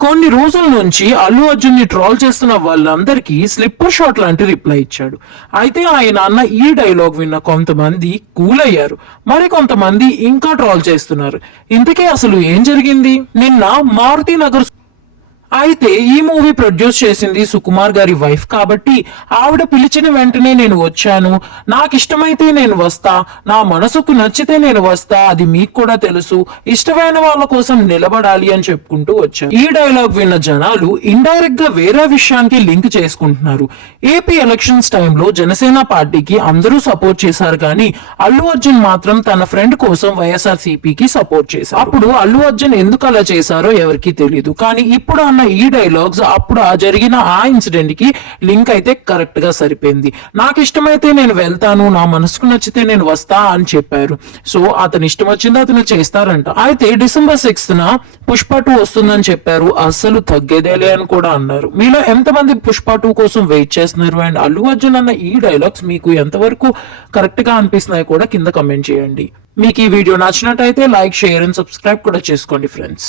కొన్ని రోజుల నుంచి అల్లు అర్జున్ని ట్రోల్ చేస్తున్న వాళ్ళందరికీ స్లిప్పర్ షాట్ లాంటి రిప్లై ఇచ్చాడు. అయితే ఆయన అన్న ఈ డైలాగ్ విన్న కొంతమంది కూల్ అయ్యారు మరి కొంతమంది ఇంకా ట్రోల్ చేస్తున్నారు. ఇంతకే అసలు ఏం జరిగింది? నిన్న మారుతి నగర్ అయితే ఈ మూవీ ప్రొడ్యూస్ చేసింది సుకుమార్ గారి వైఫ్ కాబట్టి ఆవిడ పిలిచిన వెంటనే నేను వచ్చాను. నాకు ఇష్టమైతే నేను వస్తా. నా మనసుకు నచ్చితే నేను వస్తా. అది మీకు కూడా తెలుసు. ఇష్టమైన వాళ్ళ కోసం నిలబడాలి అని చెప్పుకుంటూ వచ్చాను. ఈ డైలాగ్ విన్న జనాలు ఇండైరెక్ట్గా వేరే విషయానికి లింక్ చేసుకుంటున్నారు. ఏపీ ఎలక్షన్స్ టైంలో జనసేన పార్టీకి అందరూ సపోర్ట్ చేశారు కానీ అల్లు అర్జున్ మాత్రం తన ఫ్రెండ్ కోసం వైఎస్ఆర్ సిపికి సపోర్ట్ చేశారు. అప్పుడు అల్లు అర్జున్ ఎందుకు అలా చేశారో ఎవరికి తెలియదు కానీ ఇప్పుడు అన్న ఈ డైలాగ్స్ అప్పుడు ఆ జరిగిన ఆ ఇన్సిడెంట్కి లింక్ అయితే కరెక్ట్గా సరిపోయింది. నాకు ఇష్టమైతే నేను వెళ్తాను నా మనసుకు నచ్చితే నేను వస్తా అని చెప్పారు. సో అతని ఇష్టం వచ్చింది అతను చేస్తారంట. అయితే డిసెంబర్ సిక్స్త్ న పుష్ప టూ వస్తుందని చెప్పారు. అస్సలు తగ్గేదేలే అని కూడా అన్నారు. మీలో ఎంతమంది పుష్ప టూ కోసం వెయిట్ చేస్తున్నారు? అండ్ అల్లు అర్జున్ అన్న ఈ డైలాగ్స్ మీకు ఎంతవరకు కరెక్ట్గా అనిపిస్తున్నాయి కూడా కింద కమెంట్ చేయండి. మీకు ఈ వీడియో నచ్చినట్టయితే లైక్ షేర్ అండ్ సబ్స్క్రైబ్ కూడా చేసుకోండి ఫ్రెండ్స్